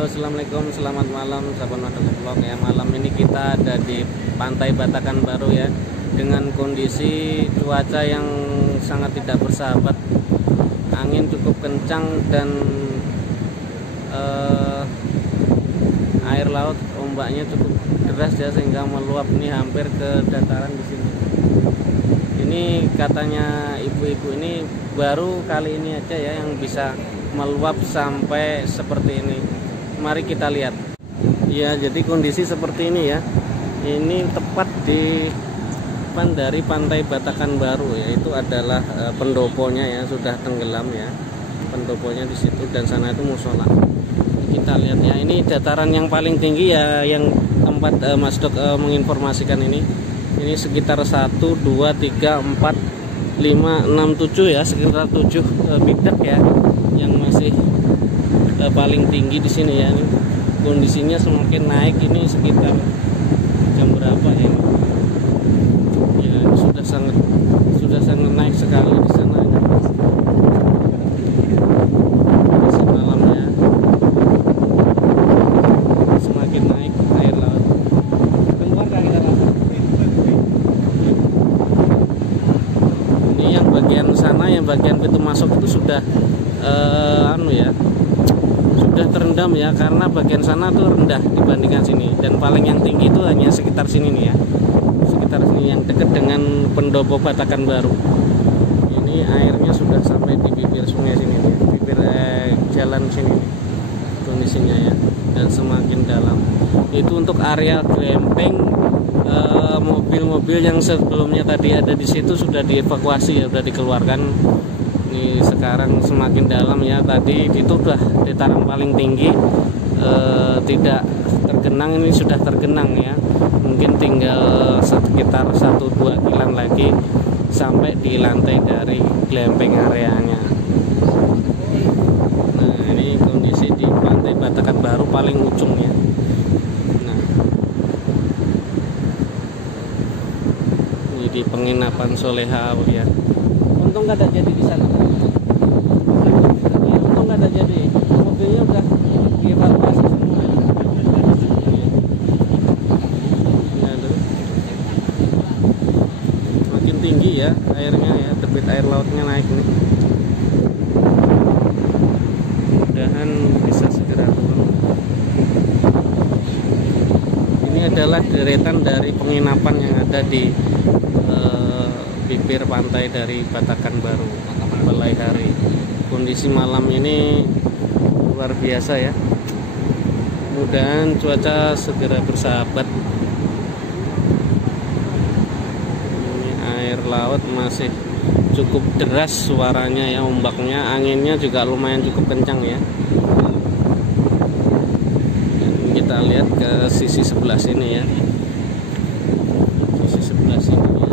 Halo, assalamualaikum, selamat malam sahabat motovlog ya. Malam ini kita ada di Pantai Batakan Baru ya, dengan kondisi cuaca yang sangat tidak bersahabat. Angin cukup kencang dan air laut ombaknya cukup deras ya, sehingga meluap nih hampir ke dataran di sini. Ini katanya ibu-ibu ini baru kali ini aja ya yang bisa meluap sampai seperti ini. Mari kita lihat. Ya, jadi kondisi seperti ini ya. Ini tepat di depan dari Pantai Batakan Baru ya. Itu adalah pendoponya ya, sudah tenggelam ya. Pendoponya di situ dan sana itu musola. Kita lihat ya, ini dataran yang paling tinggi ya, yang tempat Mas Dok menginformasikan ini. Ini sekitar 1 2 3 4 5 6 7 ya, sekitar 7 bidek ya yang masih paling tinggi di sini ya. Ini kondisinya semakin naik, ini sekitar jam berapa ya? Ya, sudah sangat naik sekali di sana. Semalam ya, semakin naik air laut. Keluar dari dalam. Ini yang bagian sana, yang bagian pintu masuk itu sudah sudah terendam ya, karena bagian sana tuh rendah dibandingkan sini, dan paling yang tinggi itu hanya sekitar sini nih ya, sekitar sini yang dekat dengan pendopo Batakan Baru. Ini airnya sudah sampai di bibir sungai sini nih, bibir jalan sini nih, kondisinya ya, dan semakin dalam. Itu untuk area glamping. Mobil-mobil yang sebelumnya tadi ada di situ sudah dievakuasi ya, sudah dikeluarkan. Ini sekarang semakin dalam ya, tadi itu udah dataran paling tinggi, tidak tergenang, ini sudah tergenang ya, mungkin tinggal sekitar 1-2 kilan lagi sampai di lantai dari glamping areanya. Nah, ini kondisi di Pantai Batakan Baru paling ujung ya. Nah, ini di penginapan Soleha ya. Untung nggak ada jadi di sana. Untung nggak ada jadi. Mobilnya udah dievakuasi semua. Ya, makin tinggi ya airnya ya, debit air lautnya naik nih. Mudah-mudahan bisa segera turun. Ini adalah deretan dari penginapan yang ada di bibir pantai dari Batakan Baru, Balai Hari. Kondisi malam ini luar biasa ya. Mudah-mudahan cuaca segera bersahabat. Ini air laut masih cukup deras suaranya ya, ombaknya, anginnya juga lumayan cukup kencang ya. Dan kita lihat ke sisi sebelah sini ya. Sisi sebelah sini ya.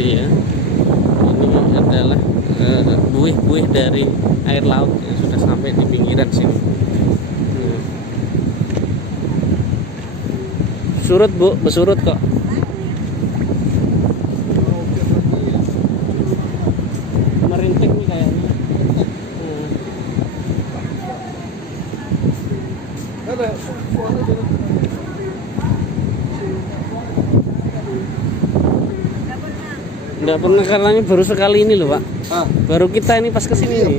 Ya, ini adalah buih-buih dari air laut yang sudah sampai di pinggiran sini. Surut Bu, bersurut kok. Merintik nih kayaknya. Nggak pernah, karena ini baru sekali ini loh Pak. Baru kita ini pas kesini nih.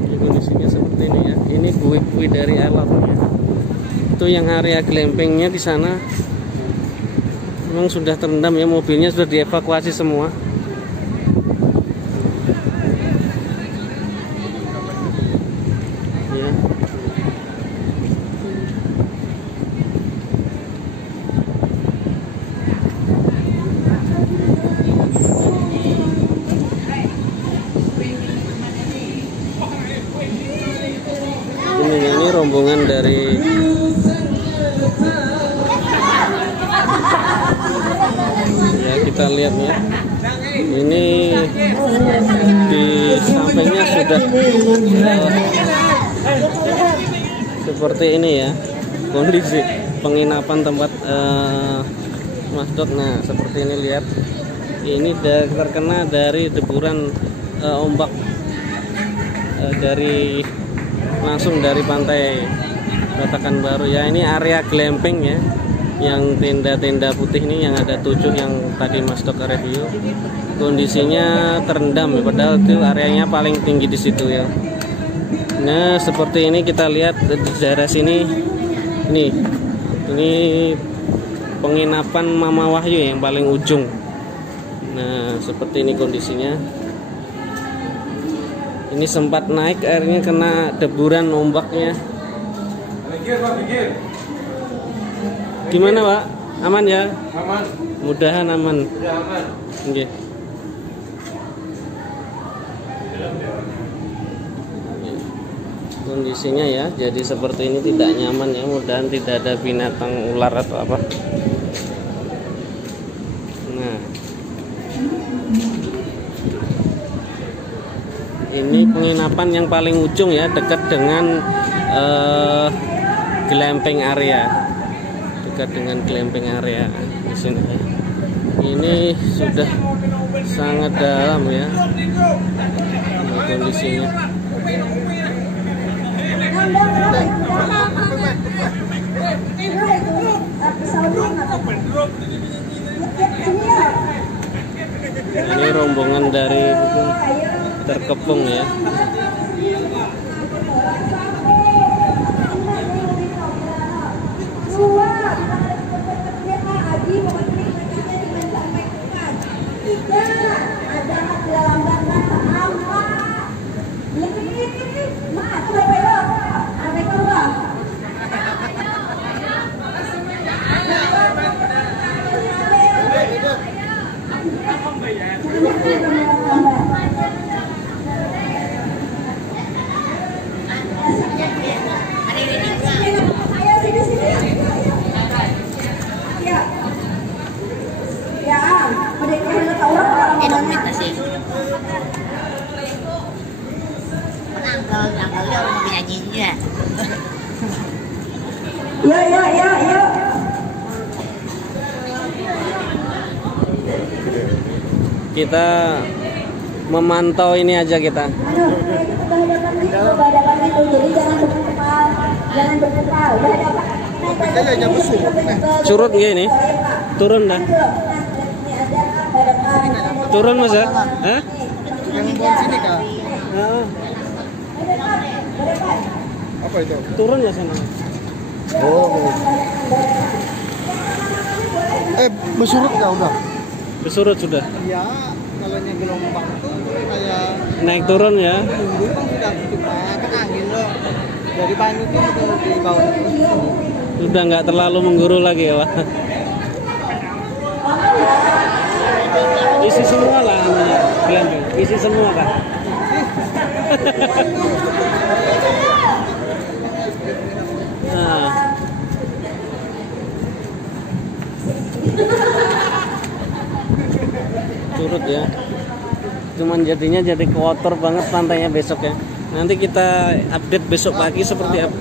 Ini kondisinya seperti ini ya. Ini buih-buih dari air lautnya. Itu yang area glampingnya di sana memang sudah terendam ya, mobilnya sudah dievakuasi semua. Ya. Ini rombongan dari ya, kita lihat ya, ini di sampingnya sudah seperti ini ya. kondisi penginapan tempat Mas Dok. Nah seperti ini, lihat, ini terkena dari deburan ombak dari langsung dari pantai Batakan Baru ya. Ini area glamping ya, yang tenda-tenda putih ini yang ada 7 yang tadi Mas Dok review, kondisinya terendam ya, padahal itu areanya paling tinggi di situ ya. Nah seperti ini kita lihat di daerah sini, ini penginapan Mama Wahyu yang paling ujung. Nah seperti ini kondisinya. Ini sempat naik airnya kena deburan ombaknya. Gimana Pak? Aman ya? Aman. Mudahan aman. Mudah aman. Okay. Kondisinya ya, jadi seperti ini, tidak nyaman ya. Mudahan tidak ada binatang ular atau apa. Nah, ini penginapan yang paling ujung ya, dekat dengan glamping area. Dengan glamping area di sini. Ini sudah sangat dalam ya kondisinya. Ini rombongan dari Terkepung ya. Ya. Kita memantau ini aja kita. Surut nggak ini? Turun dah. Turun Mas ya? Hah? Yang buat sini kah? Nah, Apa itu? turun lah sana. Oh. Bersurut nggak udah? Bersurut sudah. Ya, kalau yang gelombang itu kayak Naik turun ya. tunggu kan sudah cuma kan angin loh. Dari Bandung itu di bawah itu. Sudah nggak terlalu mengguru lagi ya Pak. Isi semua lah namanya. Isi semua Pak. Nah. Surut ya. Cuman jadinya jadi kotor banget pantainya besok ya. Nanti kita update besok pagi seperti apa.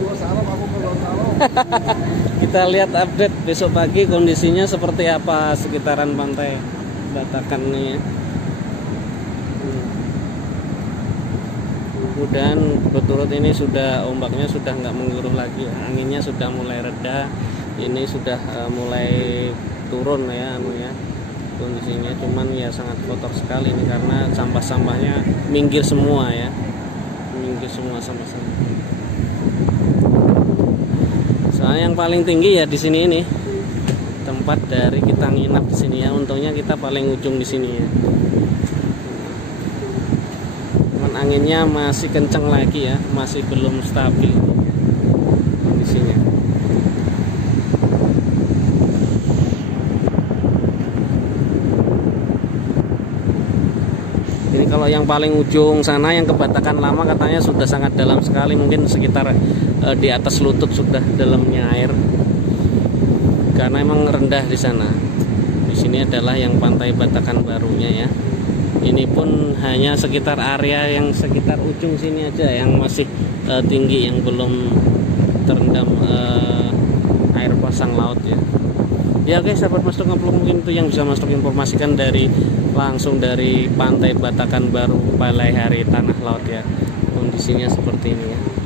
Kita lihat update besok pagi kondisinya seperti apa sekitaran pantai Batakan ini ya. Mudah-mudahan berturut ini sudah ombaknya sudah nggak menggurung lagi ya. Anginnya sudah mulai reda, ini sudah mulai turun ya kondisinya. Cuman ya sangat kotor sekali ini karena sampah-sampahnya minggir semua ya, minggir semua sampah-sampah. Soalnya yang paling tinggi ya di sini ini tempat dari kita nginap di sini ya. Untungnya kita paling ujung di sini ya. Anginnya masih kencang lagi ya, masih belum stabil kondisinya. Ini kalau yang paling ujung sana yang ke Batakan Lama katanya sudah sangat dalam sekali, mungkin sekitar di atas lutut sudah dalamnya air. Karena emang rendah di sana. Di sini adalah yang pantai Batakan Barunya ya. Ini pun hanya sekitar area yang sekitar ujung sini aja yang masih tinggi, yang belum terendam pasang laut ya. Ya oke, sahabat Mas Tok Ngeplok, mungkin itu yang bisa Mas Tok informasikan langsung dari Pantai Batakan Baru Balai Hari Tanah Laut ya. Kondisinya seperti ini ya.